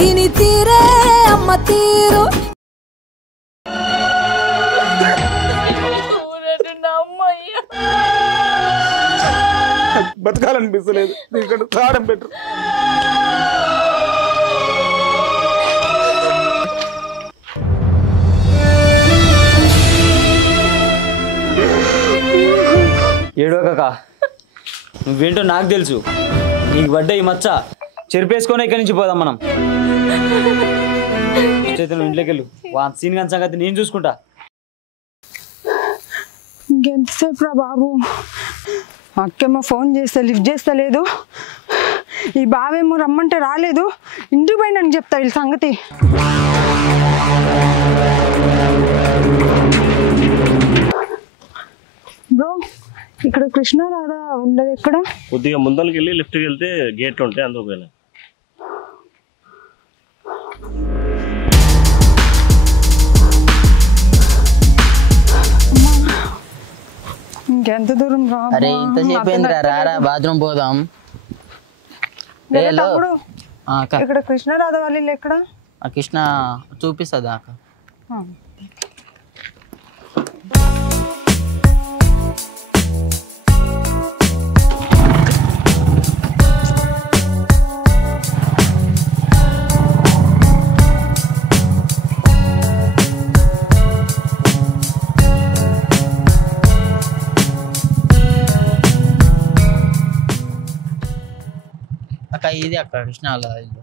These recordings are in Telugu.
దీని తీరే అమ్మ తీరు బతకాలనిపిస్తలేదు ఇక్కడ తాడం పెట్టు ఏడోక నువ్వేంటో నాకు తెలుసు నీకు పడ్డ ఈ మచ్చ చెరిపేసుకొని ఇక్కడి నుంచి పోదాం మనం చేతులు ఇంట్లోకి వెళ్ళు సీన్ గాని సంగతి నేను చూసుకుంటా ఇంకెంతసేపు రా బాబు అక్కేమో ఫోన్ చేస్తే లిఫ్ట్ చేస్తలేదు ఈ బావేమో రమ్మంటే రాలేదు ఇంటికి పోయినని చెప్తా వీళ్ళ సంగతి బ్రో ఇక్కడ కృష్ణ రాధా ఉండదు ఎక్కడ కొద్దిగా ముందరికి వెళ్ళి లిఫ్ట్కి వెళ్తే గేట్లు ఉంటాయి అందుకు వెళ్ళి ఇంకెంత దూరం రా అరే ఇంతసేపు రారా బాత్రూమ్ పోదాం ఇక్కడ కృష్ణ రాధా వాళ్ళు ఎక్కడ కృష్ణ చూపిస్తుందా అక్క అక్క ఇది అక్క కృష్ణ వాళ్ళ ఇల్లు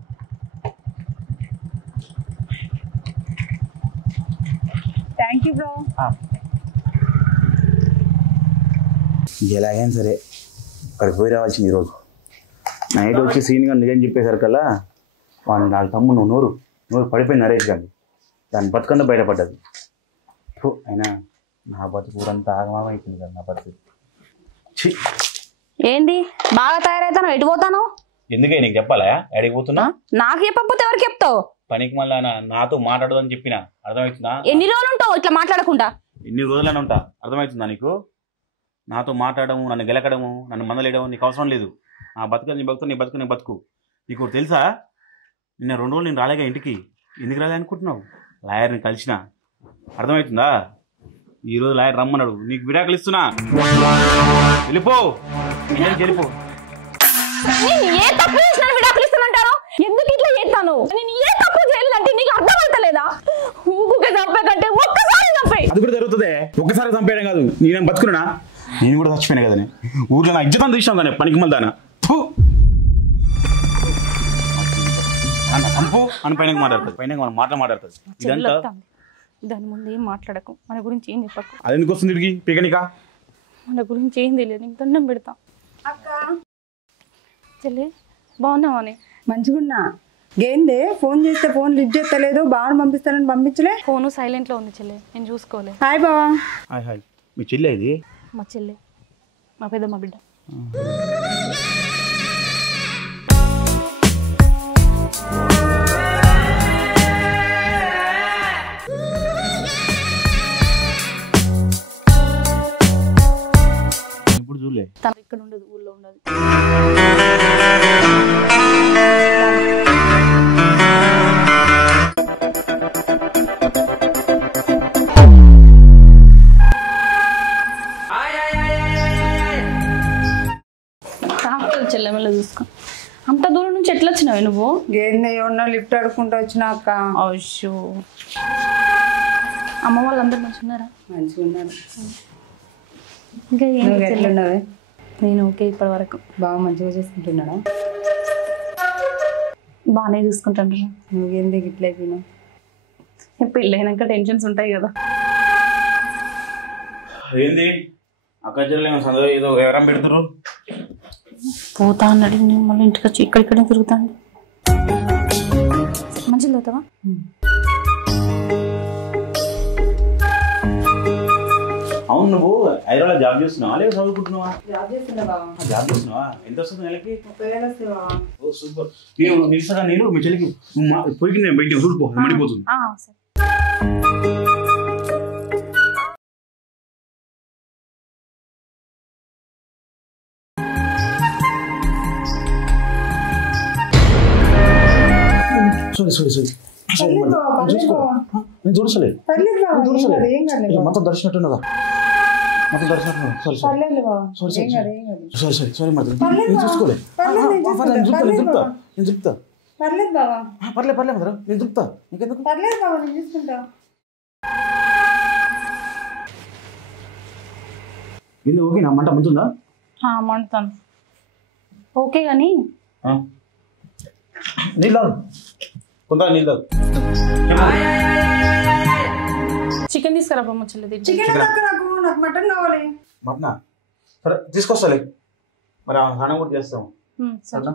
థ్యాంక్ యూ బ్రో ఎలాగైనా సరే అక్కడికి పోయి రావాల్సింది ఈరోజు నైట్ వచ్చి సీన్ గారు నిజం చెప్పేసరికల్లా వాడు వాళ్ళ తమ్ముడు నోరు పడిపోయింది నరేష్ గారిని దాని బతుకంతా బయటపడ్డది అయినా నా బతుకు ఊరంతా ఆగమాగం అయిపోయింది కదా నా పరిస్థితి ఏంది బాగా తయారైతాను ఎటు పోతాను ఎందుకే నీకు చెప్పాలా ఎడికి పోతున్నా నాకు చెప్పకపోతే ఎవరికి చెప్తావు పనికి మళ్ళీ నాతో మాట్లాడదని చెప్పిన అర్థమవుతుందా ఎన్ని రోజులు ఉంటావు ఇట్లా మాట్లాడకుండా ఎన్ని రోజులైనా ఉంటా అర్థమవుతుందా నీకు నాతో మాట్లాడము నన్ను గెలకడము నన్ను మందలేయడం నీకు అవసరం లేదు నా బతుకు నీ బతుకు నీ బతుకు నీ బతుకు నీకు తెలుసా నిన్న 2 రోజులు నేను రాలేగా ఇంటికి ఎందుకు రాలే అనుకుంటున్నావు లాయర్ని కలిసిన అర్థమవుతుందా ఈరోజు లాయర్ రమ్మన్నాడు నీకు విడాకులు ఇస్తున్నా వెళ్ళిపో వెళ్ళిపో ఏ తప్పు చేసినా విడాకులు ఇస్తానంటారు ఎందుకు ఇట్లా చేస్తాను నేను ఏ తప్పు చేయలేదంటే నీకు అర్థమవుతలేదా ఊకుకే చంపే కంటే ఒక్కసారి చంపే అది కూడా జరుగుతుంది ఒక్కసారి చంపేయడం కాదు నేనేం బతుకున్నా నేను కూడా చచ్చిపోయినా కదా ఊర్లో నా ఇజ్జతం తీసినాం కానీ పనికి మళ్ళీ చంపు అని పైన మాట్లాడుతుంది పైన మాట్లాడుతుంది ఇదంతా దాని ముందు ఏం మాట్లాడకు మన గురించి ఏం చెప్పకు అది ఎందుకు వస్తుంది తిరిగి పికనికా మన గురించి ఏం తెలియదు నీకు దండం పెడతా అక్క చెల్లి బాగున్నావని మంచిగున్నా గేందే ఫోన్ చేస్తే ఫోన్ లిఫ్ట్ చేస్తలేదు బాగా పంపిస్తానని పంపించలే ఫోను సైలెంట్లో ఉంది చెల్లి నేను చూసుకోలే హాయ్ బావా హాయ్ హాయ్ మీ చెల్లి ఇది మా చెల్లి మా పెద్దమ్మ బిడ్డ ఇప్పుడు చూడలే తను ఇక్కడ ఉండదు ఊళ్ళో ఉండదు చెల్లెమల్ల చూసుకో అంత దూరం నుంచి ఎట్లా వచ్చినావు నువ్వు గేందే ఏమన్నా లిఫ్ట్ అడుక్కుంటూ వచ్చినా అక్క అయ్యో అమ్మ వాళ్ళందరూ మంచిగా ఉన్నారా మంచిగున్నారు ఇంకా నువ్వు ఎట్లున్నావే నేను ఓకే ఇప్పటి వరకు బాగా మంచిగా చేసుకుంటున్నాడా బాగానే చూసుకుంటాను నువ్వేంది గిట్ల అయిపోయినావు పెళ్ళైనాక టెన్షన్స్ ఉంటాయి కదా ఏంది అక్క చెల్లె సందర్భం ఏదో ఎవరం పెడుతురు పోతా అన్నాడు మళ్ళీ ఇంటికి వచ్చి ఇక్కడిక్కడే తిరుగుతాను మంచిగా అవుతావా అవును నువ్వు హైదరాబాద్ జాబ్ చేస్తున్నావా లేదా చదువుకుంటున్నావా జాబ్ చేస్తున్నావా జాబ్ చేస్తున్నావా ఎంత వస్తుంది నెలకి 30,000 వస్తావా ఓ సూపర్ నేను నిలుసగా నేను మీ చెల్లికి పోయి నేను బయట చూడిపో మడిపోతుంది సరే నేను చూడసలేదు మొత్తం దర్శనట్టున్నదా మొత్తం దర్శనట్టు సారీ మరి నేను చూసుకోలే నేను చెప్తా పర్లేదు మదర్ నేను చెప్తా నీకెందుకు ఇల్లు ఓకే నా మంట మంటుందా మండుతాను ఓకే కానీ నీళ్ళు కొంత నీళ్ళు చికెన్ తీసుకురా చెల్లి చికెన్ నాకు మటన్ కావాలి మటనా సరే తీసుకొస్తాలే మరి స్నానం కూడా చేస్తాం సరేనా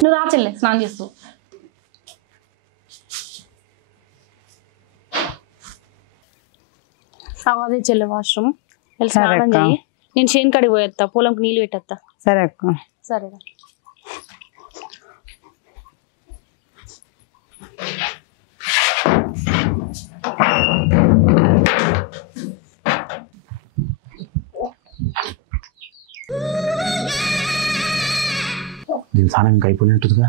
నువ్వు రా చెల్లె స్నానం చేస్తూ అదే చెల్లె వాష్రూమ్ వెళ్ళి స్నానం చేయి నేను చేను కడిగి పోయేస్తా పొలంకి నీళ్ళు పెట్టేస్తా సరే అక్క సరేరా దీని స్నానం ఇంకా అయిపోయినట్టుగా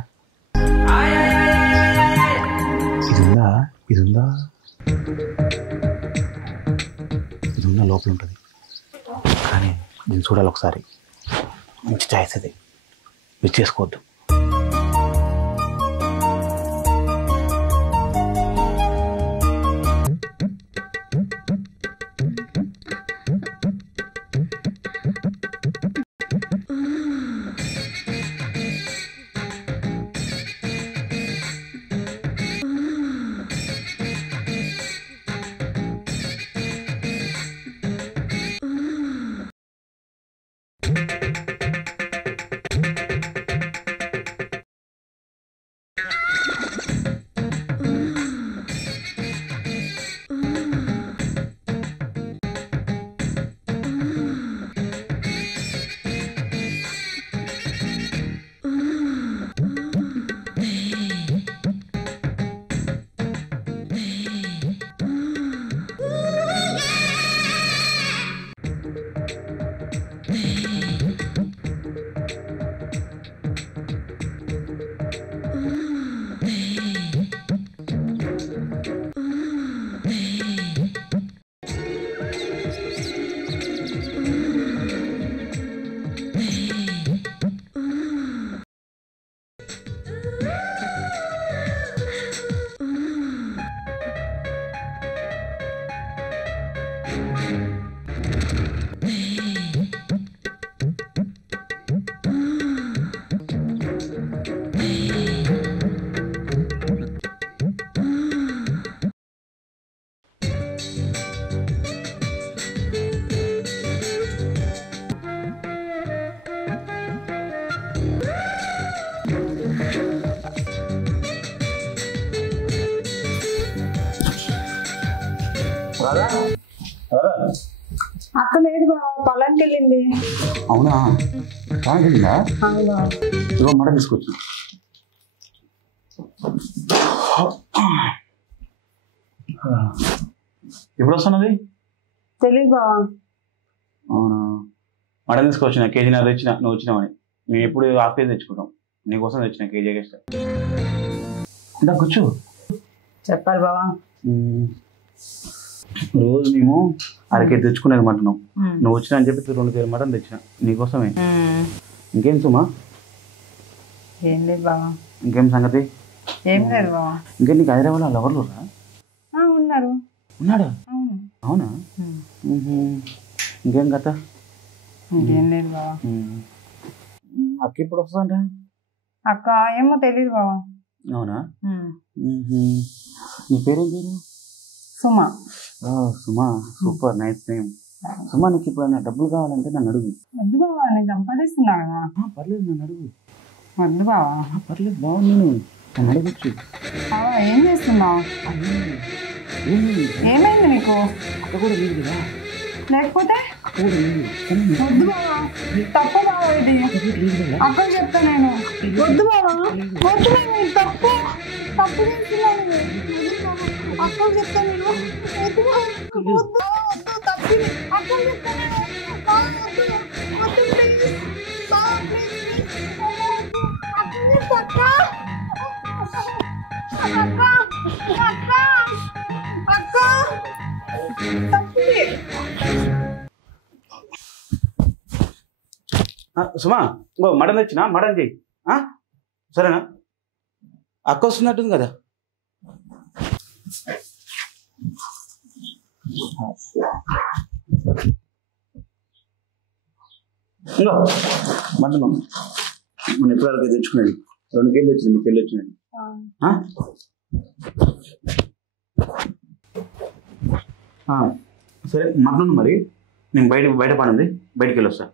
ఇది ఉందా లోపల ఉంటుంది కానీ నేను చూడాలి ఒకసారి మంచి చాయిస్ అది మిస్ చేసుకోవద్దు అక్క లేదు బావ పొలానికి వెళ్ళింది అవునా వెళ్ళిందా ఇదిగో మటన్ తీసుకొచ్చు ఎప్పుడు వస్తున్నది తెలియదు బావ అవునా మటన్ తీసుకొచ్చిన కేజీ నాకు తెచ్చిన నువ్వు వచ్చినావని మేము ఎప్పుడు హాఫ్ కేజీ తెచ్చుకుంటాం నీకోసం తెచ్చిన కేజీ ఎక్స్ట్రా ఇందా కూర్చో చెప్పాలి బావా రోజు మేము అరకేజీ తెచ్చుకునేది మటన్ నువ్వు వచ్చినా అని చెప్పి 2 కేజీల మటన్ తెచ్చిన నీకోసమే ఇంకేం సుమా ఏం లేదు బావా ఇంకేం సంగతి ఏం లేదు బావా ఇంకేం నీకు హైదరాబాద్ వాళ్ళు ఎవరు ఉన్నారు ఉన్నాడా అవునా ఇంకేం కథ ఇంకేం లేదు బావా అక్క ఇప్పుడు వస్తుందంట అక్క ఏమో తెలియదు బావా అవునా నీ పేరేం పేరు సుమా సుమా సూపర్ నైస్ నేమ్ సుమా నీకు ఇప్పుడు డబ్బులు కావాలంటే నన్ను అడుగు వద్దు బావా నేను సంపాదిస్తున్నా కదా పర్లేదు నన్ను అడుగు వద్దు బావా పర్లేదు బాగుంది నన్ను అడగచ్చు బావా ఏం చేస్తున్నావు ఏమైంది నీకు అక్క కూడా లేదు కదా లేకపోతే అక్క కూడా లేదు వద్దు బావా తప్పు బావా ఇది అక్కడ చెప్తా నేను వద్దు బావా వద్దు నేను తప్పు తప్పు చేస్తున్నాను అక్కడ చెప్తా నేను వద్దు వద్దు వద్దు తప్పు అక్కడ చెప్తా నేను వద్దు వద్దు ప్లీజ్ సుమా ఇంకో మటన్ తెచ్చినా మటన్ చెయ్యి సరేనా అక్క వస్తున్నట్టుంది కదా ఇంకో మటన్ మన ఎప్పుడు తెచ్చుకున్నది 2 కేజీలు వచ్చింది 3 కేజీలు వచ్చినాయి సరే మటన్ మరి నేను బయట పని ఉంది బయటికి వెళ్ళొస్తా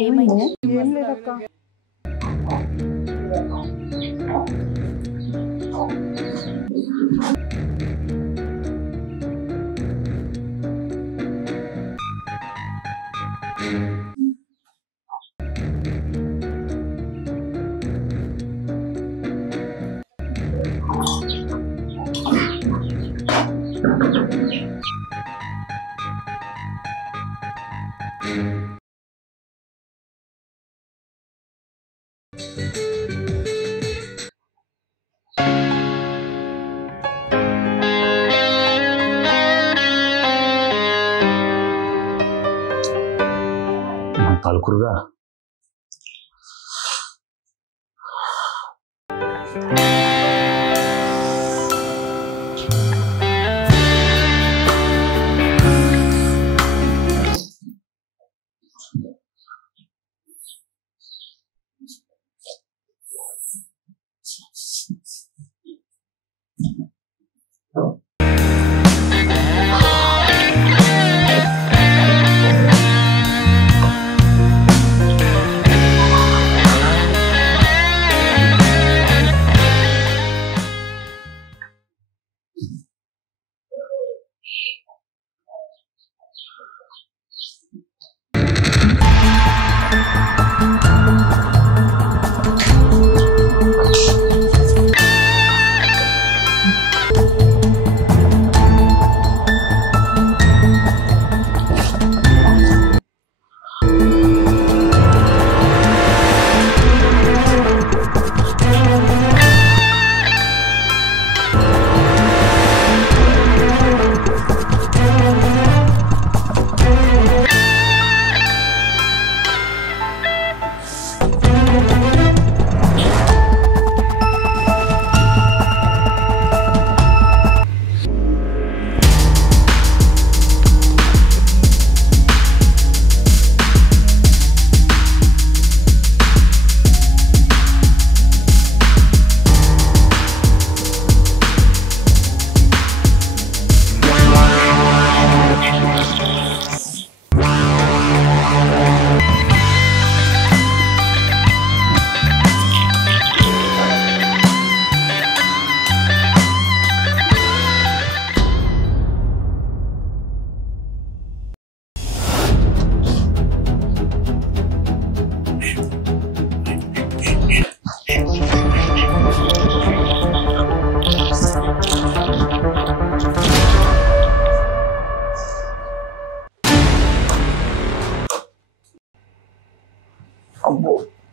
ఏమైంది? ఏం లేదక్క. పలుకురుగా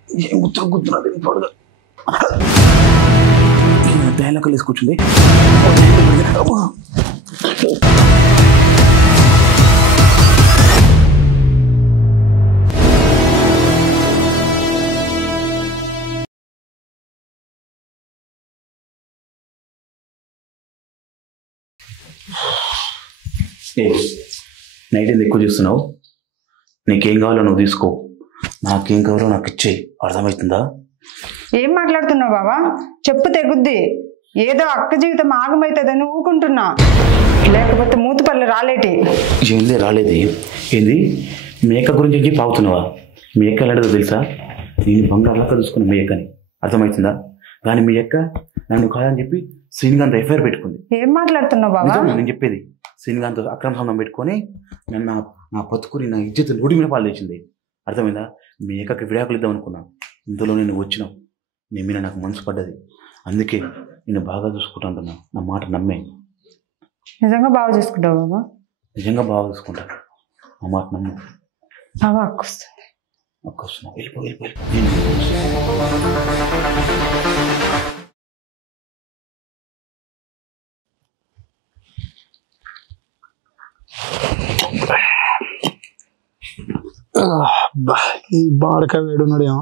ఏం గుర్తున్నది పడదు తేలకలు వేసుకొచ్చింది నైట్ ఎంత ఎక్కువ చూస్తున్నావు నీకేం కావాలో నువ్వు తీసుకో నాకేం కావాలో నాకు ఇచ్చేయి అర్థమవుతుందా ఏం మాట్లాడుతున్నావు బాబా చెప్పు తెగుద్ది ఏదో అక్క జీవితం ఆగమవుతుందని ఊకుంటున్నా లేకపోతే మూతుపల్లి రాలేటి ఏంది రాలేది ఏంది మేక గురించి చెప్పి పావుతున్నావా మేక ఎలాంటిదో తెలుసా నేను బంగారులాగా చూసుకున్న మేకని అర్థమవుతుందా కానీ మీ అక్క నన్ను కాదని చెప్పి శ్రీనికాంత్ ఎఫ్ఐఆర్ పెట్టుకుంది ఏం మాట్లాడుతున్నావు బాబా నేను చెప్పేది శ్రీనికాంత్ అక్రమ సంబంధం పెట్టుకొని నన్ను నా బతుకుని నా ఇజ్జత్ నోటి మీద పాలు తెచ్చింది అర్థమైందా మీ అక్కకి విడాకులు ఇద్దాం అనుకున్నా ఇందులో నేను వచ్చినావు నీ మీద నాకు మనసు పడ్డది అందుకే నేను బాగా చూసుకుంటాను నా మాట నమ్మే నిజంగా బాగా చూసుకుంటావు బాబా నిజంగా బాగా చూసుకుంటా నా మాట నమ్ము బాబా అక్క వస్తుంది వెళ్ళిపో ఈ బాడక వేడున్నాడేమో.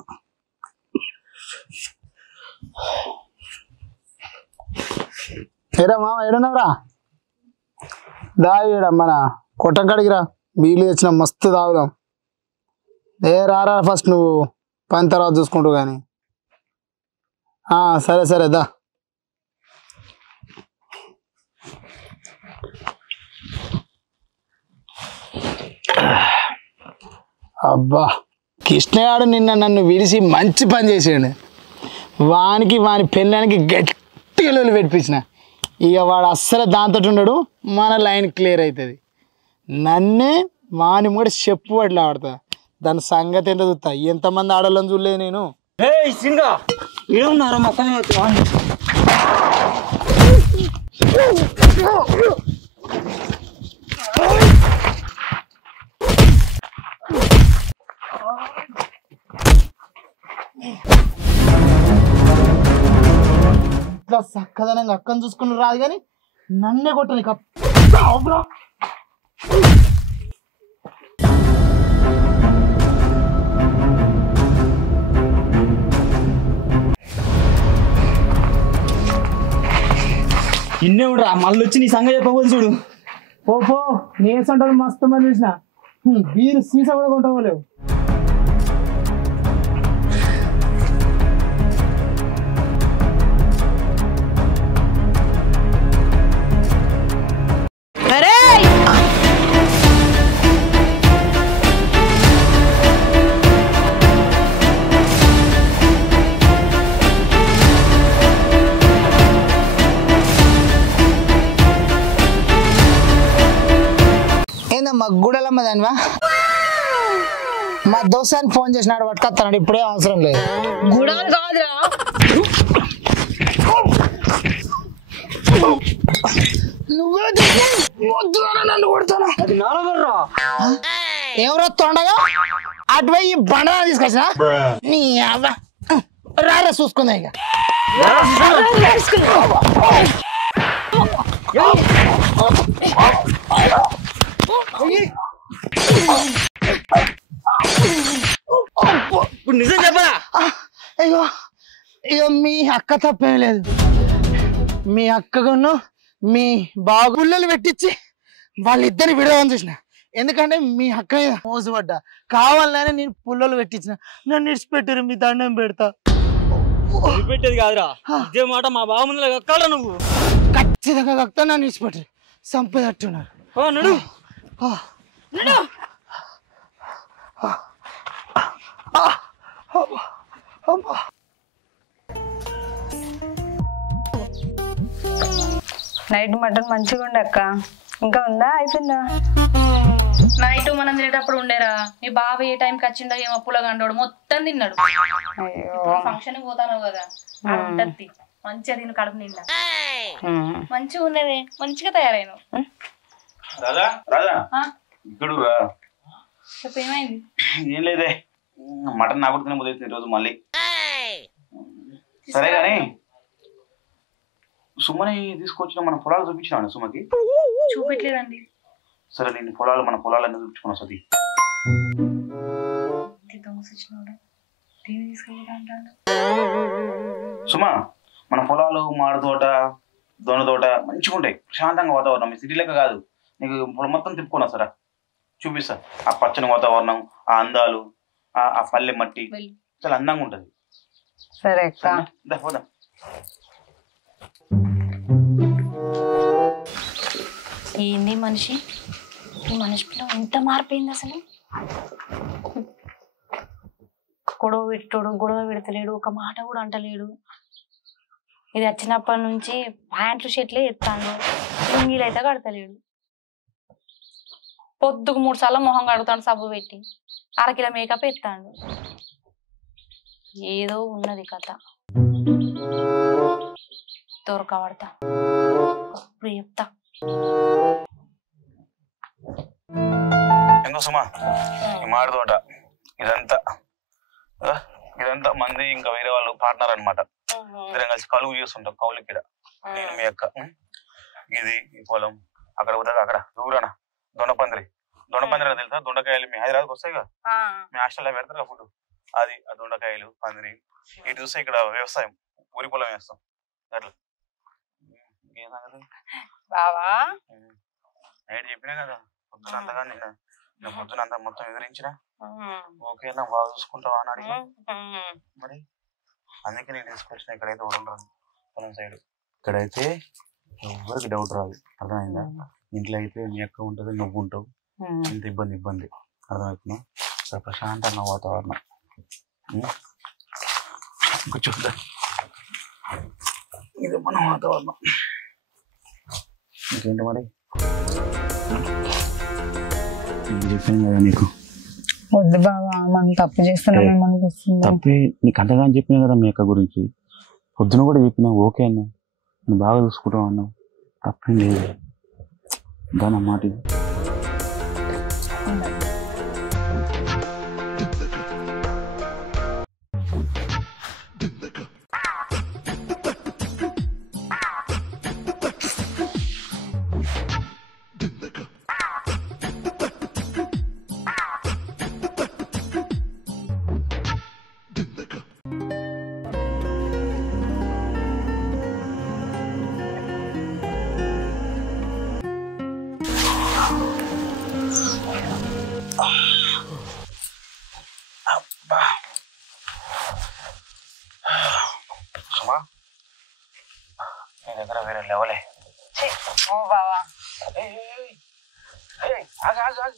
ఏరా మామ ఏడున్నావురా? దా మన కొట్టం కాడికి రా, బీర్లు తెచ్చిన మస్తు తాగుదాం. రారా ఫస్ట్ నువ్వు, పని తర్వాత చూసుకుంటూ కానీ. సరే సరే దా. అబ్బా కృష్ణగాడు నిన్న నన్ను విడిచి మంచి పని చేసాడు. వానికి వాని పెళ్ళానికి గట్టిగా లోలు పెట్టించిన. ఇక వాడు అస్సలు దాంతో ఉండడు, మన లైన్ క్లియర్ అవుతుంది. నన్నే వాని కూడా చెప్పు అట్లా ఆడతా. దాని సంగతి ఎంత చూస్తా. ఎంతమంది ఆడాలని చూడలేదు నేను. ఏమున్నారా మొక్క ఇట్లా చక్కదనంగా అక్కని చూసుకుని రాదు కానీ నన్నే కొట్టని ఇన్నేవుడ్రా మళ్ళీ వచ్చి నీ సంగతి చెప్పబోదు చూడు. పో నీసంటారు మస్తు మంది చూసిన. బీరు సీసా కూడా కొంటలేవు. ఏందమ్మా గుడలమ్మ దానివా? మా దోస్తానికి ఫోన్ చేసినాడు, పట్టుకొస్తాడు. ఇప్పుడే అవసరం లేదు. గుడాలు కాదురా, నన్ను కొడతాను. ఎవరో తొండగా అటువై ఈ బండరా తీసుకొచ్చిన నీ రారా చూసుకుందా. ఇక ఇప్పుడు నిజం చెప్పరా? అయ్యో ఇక మీ అక్క తప్పేం లేదు. మీ అక్కను మీ బాబు పుల్లలు పెట్టించి వాళ్ళిద్దరిని విడవని చూసిన. ఎందుకంటే మీ అక్క మీద మోసపడ్డా. కావాలనే నేను పుల్లలు పెట్టించిన. నన్ను ఇడిచిపెట్టారు, మీ దండం పెడతా. పెట్టేది కాదురా, ఇదే మాట మా బావ ముందులో కక్కాలా నువ్వు. ఖచ్చితంగా కక్తా. నన్ను ఇడిచిపెట్టారు, సంపదట్టున్నారు. నడు నైట్ మటన్ మంచిగా ఉండే అక్క. ఇంకా ఉందా, అయిపోయిందా? నైట్ మనం తినేటప్పుడు ఉండేరా. మీ బాబు ఏ టైంకి వచ్చిండో ఏమో పుల్లగండోడు మొత్తం తిన్నాడు. ఫంక్షన్ పోతాను కదా, ఉంటది మంచిగా తిను కడుపు నిండా. మంచిగా ఉన్నది, మంచిగా తయారైన. రాజా రాజా ఇక్కడ రా. చెప్పు ఏమైంది? ఏం లేదే, మటన్ నాకు తినే మొదలైతే ఈరోజు మళ్ళీ. సరే కానీ సుమని తీసుకొచ్చిన మన పొలాలు చూపించినా సుమకి? చూపెట్టలేదండి. సరే నేను పొలాలు మన పొలాలన్నీ చూపించుకున్నా సది. సుమా మన పొలాలు మాడు తోట దొన తోట మంచిగా ఉంటాయి, ప్రశాంతంగా వాతావరణం. సిటీ లెక్క కాదు. నీకు పొలం మొత్తం తిప్పుకున్నా సరే చూపిస్తా. ఆ పచ్చని వాతావరణం, ఆ అందాలు, ఆ పల్లె మట్టి చాలా అందంగా ఉంటది. సరే అక్క పోదాం. ఏంది మనిషి, ఈ మనిషిలో ఎంత మారిపోయింది అసలు. గొడవ పెట్టాడు, గొడవ పెడతలేడు, ఒక మాట కూడా అంటలేడు. ఇది వచ్చినప్పటి నుంచి ప్యాంట్లు షర్ట్లే ఎత్తాడు, లుంగీలు అయితే కడతలేడు. పొద్దుకు 3 సార్లు మొహం కడుగుతాడు సబ్బు పెట్టి, అరకిలో మేకప్ ఎత్తాడు. ఏదో ఉన్నది కథ, దొరకబడతా ఇప్పుడు చెప్తా. ఎంతో సుమా ఈ మాడి తోట ఇదంతా మంది ఇంకా వేరే వాళ్ళు పార్ట్నర్ అనమాట. ఇద్దరం కలిసి కలుగు చేస్తుంటాం. కౌలు ఇక్కడ నేను మీ అక్క. ఇది ఈ పొలం అక్కడ పోతుంది, అక్కడ దూరాన దొనపందిరి దొండపందిరా తెలుసా? దొండకాయలు మీ హైదరాబాద్కి వస్తాయి కదా, మీ హాస్టల్లో పెడతారు ఫుడ్. అది ఆ దొండకాయలు పందిరి. ఇటు చూస్తే ఇక్కడ వ్యవసాయం, ఊరి పొలం వేస్తాం అట్లా. బావా నైట్ చెప్పినా కదా పొద్దున అంతగా నిన్న పొద్దున అంతా మొత్తం ఎదిరించిన. ఓకేనా, బాగా చూసుకుంటావా అని అడిగినా. మరి అందుకే నేను తీసుకొచ్చిన. ఇక్కడైతే ఉండరాదు పొలం సైడ్. ఇక్కడైతే ఎవరికి డౌట్ రాదు, అర్థమైందా? ఇంట్లో అయితే నీ అక్క ఉంటుంది, నువ్వు ఉంటావు. ఇంత ఇబ్బంది అర్థమవుతున్నా? ఇక్కడ ప్రశాంతంగా వాతావరణం. కూర్చోద్దా, ఇది మన వాతావరణం. ఇంకేంటి మరి? చెప్పాను కదా నీకు, వద్దు బావా, మనం తప్పు చేస్తున్నామేమో అనిపిస్తుంది. తప్పే. నీకు అంతగా చెప్పినా కదా మీ అక్క గురించి, పొద్దున కూడా చెప్పినా. ఓకే అన్నా, నువ్వు బాగా చూసుకుంటావు అన్నావు, తప్పేం లేదు. దాని మాట సుమా, నీ దగ్గర వేరే లెవలే. ఓ బావా, ఆగు.